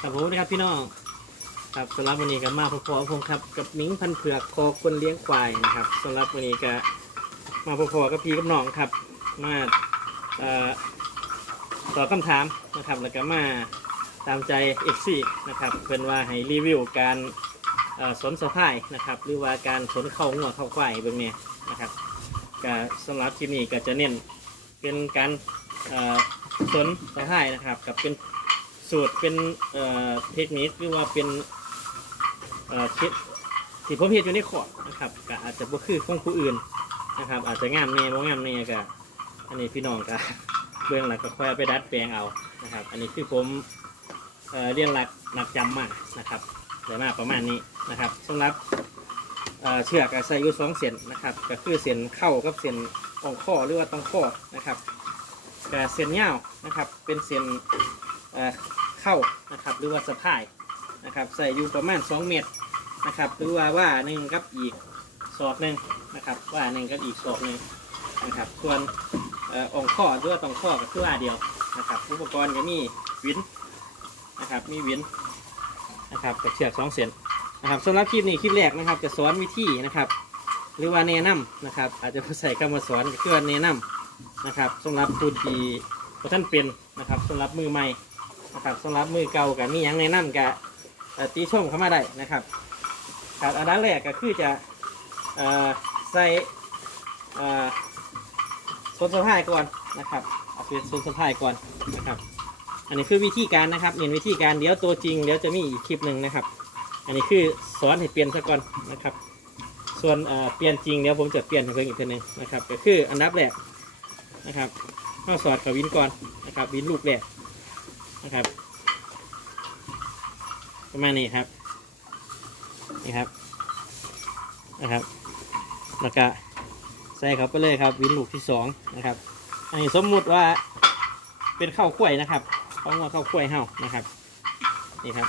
ครับผมนะครับพี่น้องครับสำหรับวันนี้ก็มาพบๆผมครับกับมิ้งพันเผือกคอคนเลี้ยงควายนะครับสำหรับวันนี้ก็มาพบๆกับพี่กับน้องครับ มาเอ่อตอบคำถามนะครับแล้วก็มาตามใจเอกซี่นะครับเป็นว่าให้รีวิวการเอ่อสนสะพายนะครับหรือว่าการสนเข้าหัวเข้าควายเบื้องนี้นะครับก็สำหรับคลิปนี้ก็จะเน้นเป็นการเอ่อสนสะพายนะครับกับเป็น สูตรเป็นเอ่อเทคนิคหรือว่าเป็นเอ่อคิดที่ผมเห็นอยู่ในขอดนะครับก็อาจจะบ่คือของผู้อื่นนะครับ อาจจะงามแน่บ่งามแน่ก็อันนี้พี่น้องก็เบื้องหลังก็ค่อยไปดัดแปลงเอานะครับ อันนี้คือผมเอ่อเรียนหลักหนักจำมานะครับเดี๋ยวมาประมาณนี้นะครับสำหรับเชือกใส่อยู่สองเส้นนะครับ ก็คือเส้นเข้ากับเส้นตองข้อหรือว่าตองข้อนะครับก็เส้นยาวนะครับเป็นเส้น เข้านะครับหรือว่าสะพายนะครับใส่อยู่ประมาณ 2 เมตรนะครับหรือว่าว่าหนึ่งกับอีกศอกหนึ่งนะครับว่าหนึ่งกับอีกศอกหนึ่งนะครับส่วนอองค์ข้อหรือว่าตรงข้อก็คือว่าเดียวนะครับอุปกรณ์ก็มีวินนะครับมีวินนะครับกับเชือกสองเส้นนะครับสำหรับคลิปนี้คลิปแรกนะครับจะสอนวิธีนะครับหรือว่าแนะนำนะครับ อาจจะใส่คำว่าสอนก็คือว่าแนะนำนะครับสำหรับผู้ที่บ่ท่านเป็นนะครับสำหรับมือใหม่ นะครับสำหรับมือเก่ากับมีหยังในนั่นกับตีชมเข้ามาได้นะครับครับอันดับแรกก็คือจะอใส่เอ่อโซนสะพายก่อนนะครับเอาเป็นโซนสะพายก่อนนะครับอันนี้คือวิธีการนะครับเห็นวิธีการเดี๋ยวตัวจริงเดี๋ยวจะมีอีกคลิปหนึ่งนะครับ อันนี้คือสอนให้เปลี่ยนซะก่อนนะครับ ส่วนเปลี่ยนจริงเดี๋ยวผมจะเปลี่ยนให้เพิ่มอีกทีหนึงนะครับก็คืออันดับแรกนะครับเข้าสอดกับวินก่อนนะครับวินลูกแรก นะครับ ประมาณนี้ครับ นี่ครับ นะครับ แล้วก็ใส่เข้าไปเลยครับ วินลูกที่สองนะครับ อันนี้สมมุติว่าเป็นข้าวกล้วยนะครับเขาว่าข้าวกล้วยเห่านะครับ นี่ครับ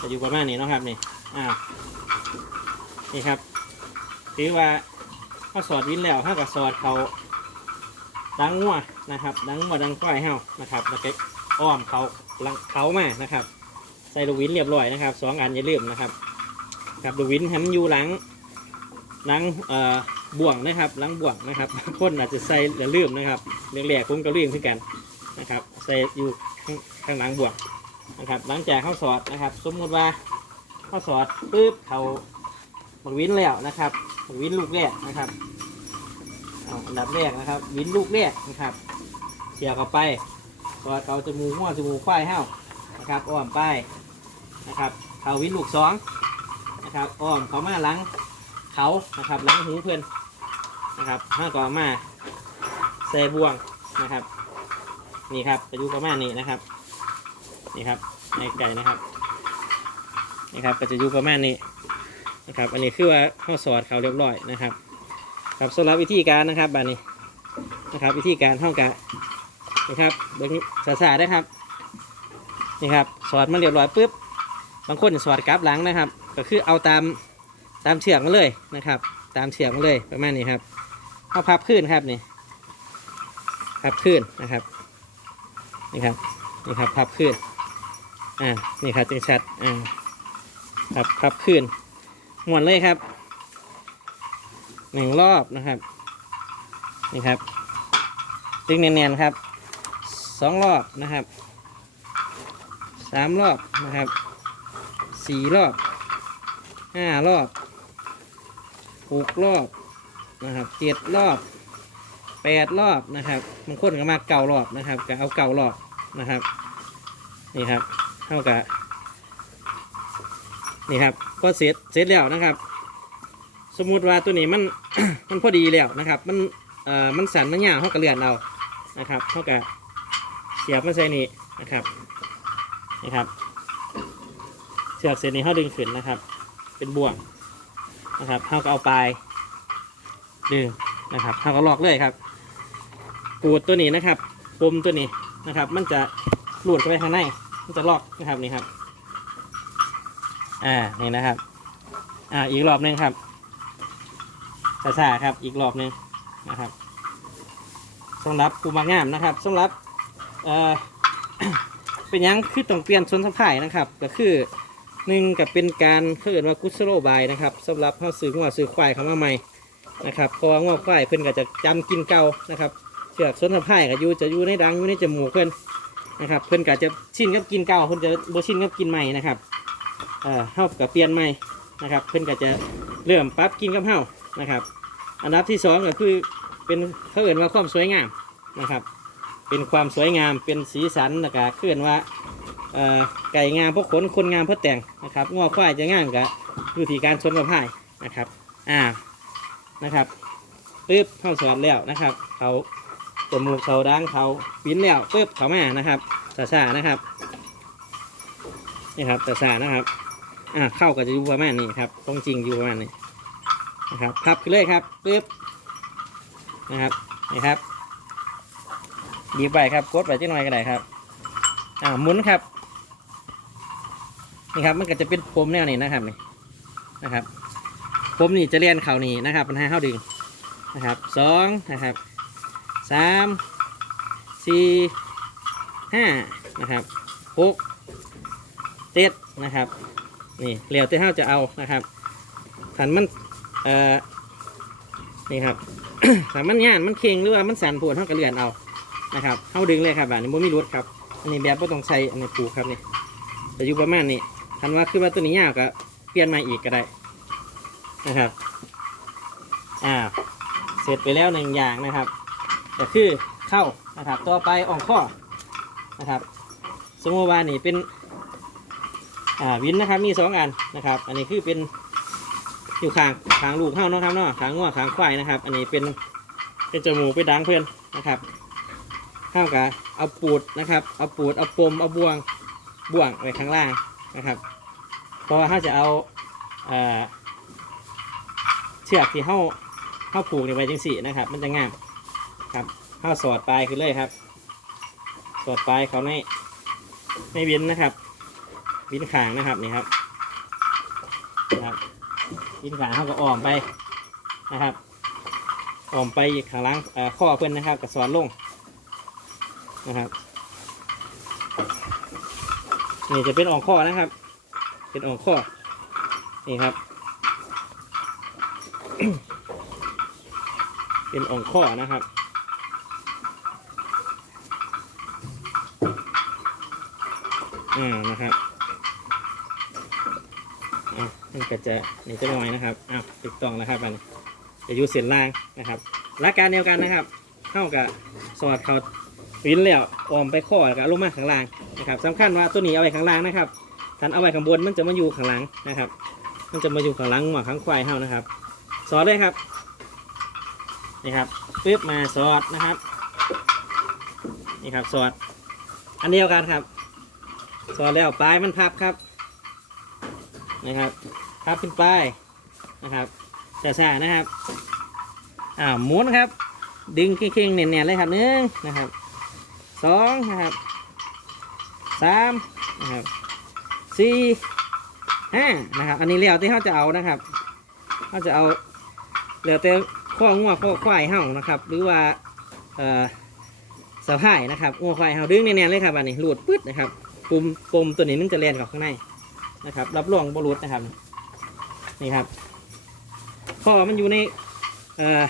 จะอยู่ประมาณนี้นะครับนี่อ้านี่ครับถือว่าเขาสอดวินแล้วเขากับสอดเขาดังงัวนะครับ ดังงัวดังกล้วยเห่านะครับแล้วก็ อ้อมเขาลังเขามานะครับ ใส่ลูกวินเรียบร้อยนะครับสองอันอย่าลืมนะครับครับลูกวินแฮมนอยู่หลังหลังเอ่อบ่วงนะครับหลังบ่วงนะครับบางคนอาจจะใส่อย่าลืมนะครับเรียกแหลกผมก็เรียงขึ้นกันนะครับ ใส่อยู่ข้างข้างหลังบ่วงนะครับ หลังจากข้าสอดนะครับ สมมติว่าข้าสอดปุ๊บเขาบักวินแล้วนะครับบักวินลูกแรกนะครับเอาอันดับแรกนะครับ วินลูกแรกนะครับ เสียเข้าไป สอดเขาจมูกหัวจมูกควายเห้านะครับอ้อมไปนะครับเขาวินลูกสองนะครับอ้อมเขามาหลังเขานะครับหลังหูเพื่อนนะครับห้าก็เอมาใส่บ่วงนะครับ นี่ครับจะอยู่ประมาณนี้นะครับ นี่ครับในไก่นะครับนี่ครับก็จะอยู่ประมาณนี้นะครับ อันนี้คือว่าข้าสอดเขาเรียบร้อยนะครับ ครับสำหรับวิธีการนะครับแบบนี้นะครับ วิธีการเท่ากับ นะครับเบิ้งสาสาได้ครับ นี่ครับ สอดมาเรียบร้อยปุ๊บ บางคนสอดกลับหลังนะครับ ก็คือเอาตามตามเชือกมาเลยนะครับ ตามเชือกมาเลยประมาณนี้ครับเอาพับขึ้นครับนี่ พับขึ้นนะครับ นี่ครับ นี่ครับ พับขึ้น อ่า นี่ครับจึงชัด อ่า พับพับขึ้นหมวนเลยครับ หนึ่งรอบนะครับ นี่ครับ ดึงเนียนๆครับ สองรอบนะครับสามรอบนะครับสี่รอบห้ารอบหกรอบนะครับเจ็ดรอบแปดรอบนะครับบางคนก็มาเก่ารอบนะครับก็เอาเก่ารอบนะครับนี่ครับเท่ากับนี่ครับก็เสร็จเสร็จแล้วนะครับ สมมุติว่าตัวนี้มันมันพอดีแล้วนะครับ มันเอ่อมันสันมันหยาวเขาก็เลือนเอานะครับเท่ากับ เสียบมาใส่นี่นะครับ นี่ครับ เสือกเส้นนี้เขาดึงขึ้นนะครับ เป็นบ่วงนะครับเขาก็เอาปลายดึงนะครับเขาก็ลอกเลยครับปูดตัวนี้นะครับปมตัวนี้นะครับ มันจะหลุดเข้าไปข้างใน มันจะลอกนะครับนี่ครับ อ่า นี่นะครับ อ่า อีกรอบหนึงครับช้าครับ อีกรอบหนึงนะครับสำหรับปูมักงามนะครับสำหรับ เป็นยังคือต้องเปลี่ยนชนสะพายนะครับ ก็คือหนึ่งกับเป็นการเขาเรียว่ากุศโลบายนะครับสำหรับเขาซื้องัวซื้อควายเขามาใหม่นะครับเพราะว่างัวควายเพิ่อนก็จะจำกินเก่านะครับเชือกชนสะพายก็อยู่จะอยู่ในดังอยู่ในจมูกเพิ่อนนะครับ เพิ่อนก็จะชินกับกินเก่าเพิ่นจะบ่ชินกับกินใหม่นะครับเอ่อเฮากับเปลี่ยนใหม่นะครับ เพิ่อนก็จะเริ่มปรับกินกับเฮานะครับ อันดับที่สองก็คือเป็นเขาเอ่นว่าความสวยงามนะครับ เป็นความสวยงามเป็นสีสันนะครับเคลื่อนว่าไก่งามเพราะขนคนงามเพราะแต่งนะครับงอควายจะงามกับอยู่ที่การชนกับพายนะครับอ่านะครับปึ๊บเข้าสอนแล้วนะครับ เขาจมูกเขาดังเขาปิ้นแล้วปึ๊บเขามานะครับซาซานะครับนี่ครับซาซานะครับอ่าเข้าก็จะอยู่ประมาณนี้ครับตรงจริงอยู่ประมาณนี้นะครับพับขึ้นเลยครับปึ๊บนะครับนี่ครับ ดีไปครับกดไปจังหน่อยก็ได้ครับอ่าหมุนครับนี่ครับมันก็จะเป็นปมแนวนี้นะครับนี่นะครับปมนี่จะเลียนเข่านี่นะครับมันให้เข้าดึงนะครับสองนะครับสามสี่ห้านะครับหกเจ็ดนะครับนี่เหลียวที่เข้าจะเอานะครับขันมันเอ่อนี่ครับถ้ามันย่านมันเค็งหรือว่ามันสันปวดเท่ากับเลือนเอา นะครับเข้าดึงเลยครับแบบนี้บ่มีรถครับ อันนี้แบบก็ต้องใช้อันนี้ปูครับนี่แต่อยู่ประมาณนี้คันว่าคือว่าตัวนี้ยากก็เปลี่ยนมาอีกก็ได้นะครับอ่าเสร็จไปแล้วหนึ่งอย่างนะครับก็คือเข้านะครับต่อไปอ่องข้อนะครับ สมมติว่านี่เป็นอ่าวินนะครับมีสองอันนะครับ อันนี้คือเป็นอยู่ข้างข้างลูกเข้าเนาะครับเนาะข้างงัวข้างควายนะครับ อันนี้เป็นเป็นจมูกเป็นดังเพื่อนนะครับ ข้ากับเอาปูดนะครับ เอาปูดเอาปมเอาบ่วงบ่วงไว้ข้างล่างนะครับ เพราะว่าเขาจะเอาเชือกที่เข้าเข้าผูกในไว้จังสี่นะครับ มันจะง่ายครับเข้าสอดปลายขึ้นเลยครับ สอดปลายเขาในในวินนะครับวินขางนะครับนี่ครับนะครับวินขางเขาก็อ้อมไปนะครับอ้อมไปข้างล่างข้อเพื่อนนะครับกับสอดลง นะครับ นี่จะเป็นอ่องข้อนะครับ เป็นอ่องข้อ นี่ครับ เป็นอ่องข้อนะครับอ่านะครับอะมันก็จะนี่จะลอยนะครับอะติดต้องนะครับมันจะอยู่เส้นล่างนะครับหลักการเดียวกันนะครับเข้ากับสอดเขา วินแล้วออมไปข้อแล้วก็ลงมาข้างล่างนะครับสำคัญว่าตัวนี้เอาไว้ข้างล่างนะครับถ้าเอาไว้ข้างบนมันจะมาอยู่ข้างหลังนะครับ มันจะมาอยู่ข้างหลังหัวข้างควายเฮานะครับสอดเลยครับนี่ครับปึ๊บมาสอดนะครับนี่ครับสอด อันเดียวกันครับ สอดแล้วปลายมันพับครับนะครับพับเป็นปลายนะครับแต่ซ่านะครับอ่าหมุนครับ ดึงเข่งๆเนียนๆเลยครับหนึ่งนะครับ สองนะครับสามนะครับสี่ห้านะครับ อันนี้เลี้ยวที่เขาจะเอานะครับเขาจะเอาเลี้ยวแต่ข้องัวข้อควายเห่านะครับ หรือว่าเอ่อสะพายนะครับงัวควายเห่าดึงเนียนๆเลยครับอันนี้หลุดปึ๊ดนะครับปุ่มปุ่มตัวนี้มันจะเลียนกับข้างในนะครับ รับรองบรุษนะครับ นี่ครับข้อมันอยู่ในเอ่อ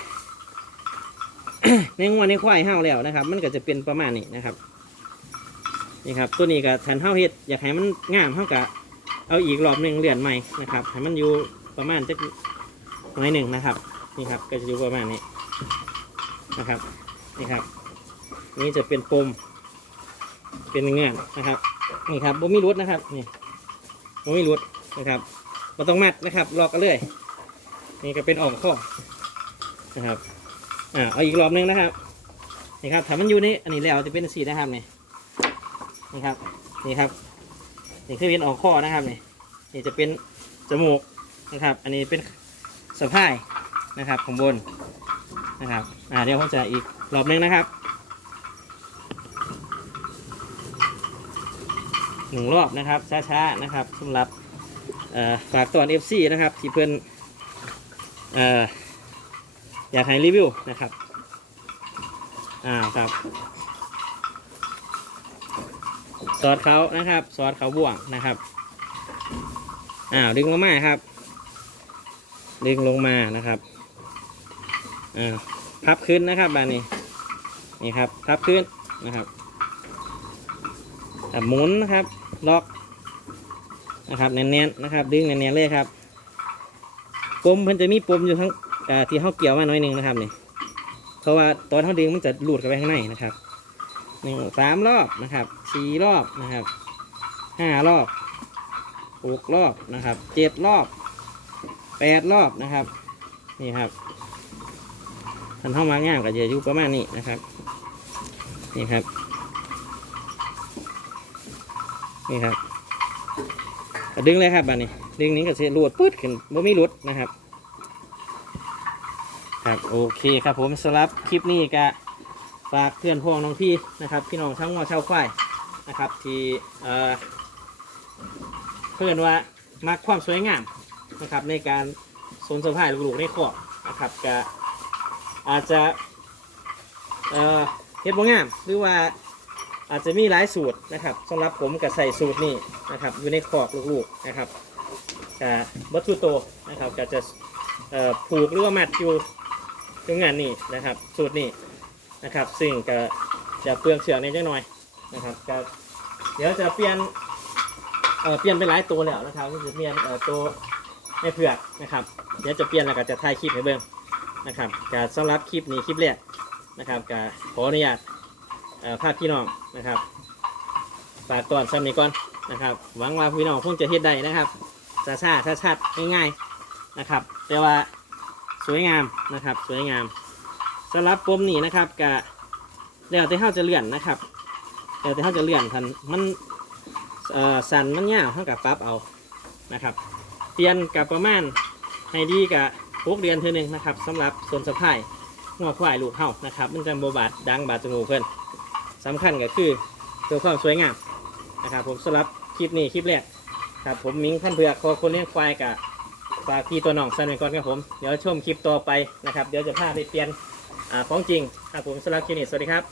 ในงวในควายเห่าแล้วนะครับ มันก็จะเป็นประมาณนี้นะครับนี่ครับตัวนี้ก็ทันเห่าเห็ดอยากให้มันงามเท่ากับเอาอีกรอบหนึ่งเลื่อนใหม่นะครับให้มันอยู่ประมาณจะหน่อยหนึ่งนะครับนี่ครับก็จะอยู่ประมาณนี้นะครับนี่ครับ นี่จะเป็นปมเป็นเงื่อนนะครับนี่ครับบ่มีรุดนะครับนี่บ่มีรุดนะครับเราต้องมัดนะครับลอกกันเลยนี่ก็เป็นอ่องข้อนะครับ อ่าเอาอีกรอบหนึงนะครับนี่ครับถ้ามันอยู่นี่อันนี้แล้วจะเป็นสีนะครับนี่นี่ครับนี่ครับนี่คือเป็นออกข้อนะครับนี่นี่จะเป็นจมูกนะครับ อันนี้เป็นสะพายนะครับของบนนะครับอ่าเดี๋ยวผมจะอีกรอบหนึงนะครับหนึ่งรอบนะครับช้าๆนะครับสำหรับฝากตอน FC นะครับที่เพื่อนเอยากให้รีวิวนะครับอ่าครับสสอดเขานะครับสอดเขาบ่วงนะครับอ้าวดึงลงมาครับ ดึงลงมานะครับอ่าพับขึ้นนะครับบานนี้นี่ครับพับขึ้นนะครับหมุนนะครับล็อกนะครับแน่นๆนะครับ ดึงแน่นๆเลยครับปมมันจะมีปมอยู่ทั้ง อ่าที่เขาเกี่ยวมาหน่อยหนึงนะครับนี่เพราะว่าตอนเขาดึงมันจะหลุดเข้าไปข้างในนะครับหนึ่งสามรอบนะครับสี่รอบนะครับห้ารอบหกรอบนะครับเจ็ดรอบแปดรอบนะครับนี่ครับทันเข้ามาง่ามก็จะอยู่ประมาณนี้นะครับนี่ครับนี่ครับดึงเลยครับบัดนี้ดึงนี้ก็จะรูดปื๊ดขึ้นบ่มีรุดนะครับ โอเคครับผมสำหรับคลิปนี้ก็ฝากเพื่อนพ้องน้องพี่นะครับ พี่น้องทั้งวัวชาวควายนะครับ ที่เอ่อเพื่อนว่ามักความสวยงามนะครับ ในการสนสะพายลูกๆในครอบนะครับก็อาจจะเอ่อเฮ็ดบ่งาม หรือว่าอาจจะมีหลายสูตรนะครับสำหรับผมก็ใส่สูตรนี้นะครับ อยู่ในคอกลูกๆนะครับก็บัตถุโตนะครับก็จะเอ่อผูกหรือว่ามัดอยู่ ตรงงานนี้นะครับสูตรนี้นะครับซึ่งก็จะเปลืองเสือกนจังหน่อยนะครับก็เดี๋ยวจะเปลี่ยนเอ่อเปลี่ยนไปหลายตัวแล้วนะครับก็จะเปลี่ยนเอ่อตัวไม่เผือกนะครับเดี๋ยวจะเปลี่ยนแล้วก็จะถ่ายคลิปให้เบิ่งนะครับก็สำหรับคลิปนี้คลิปแรกนะครับก็ขออนุญาตเอ่อพาพี่น้องนะครับฝากก่อนซ้ำนี้ก่อนนะครับหวังว่าพี่น้องคงจะเฮ็ดได้นะครับซาซาชาชัดง่ายๆนะครับแต่ว่า สวยงามนะครับ สวยงามสำหรับปมนี่นะครับกะแล้วแต่เฮาจะเลื่อนนะครับแล้วแต่เฮาจะเลื่อนทันมันเอ่อสันมันยาวเท่ากับปรั๊บเอานะครับเปลี่ยนกับประมาณให้ดีกับหกเดือนเท่านึงนะครับสำหรับส่วนสะพายหัวควายลูกเฮานะครับ มันจะโบบาดดังบาดจมูกเพิ่นสำคัญก็คือเพื่อความสวยงามนะครับ ผมสำหรับคลิปนี้คลิปแรกครับผมมิงพันเผือกคอคนเลี้ยงควายกับ ฝากพี่ตัวน้องสนไว้ก่อนครับผม เดี๋ยวชมคลิปต่อไปนะครับ เดี๋ยวจะพาไปเปลี่ยนอาของจริงครับผมสำหรับคลินิกสวัสดีครับ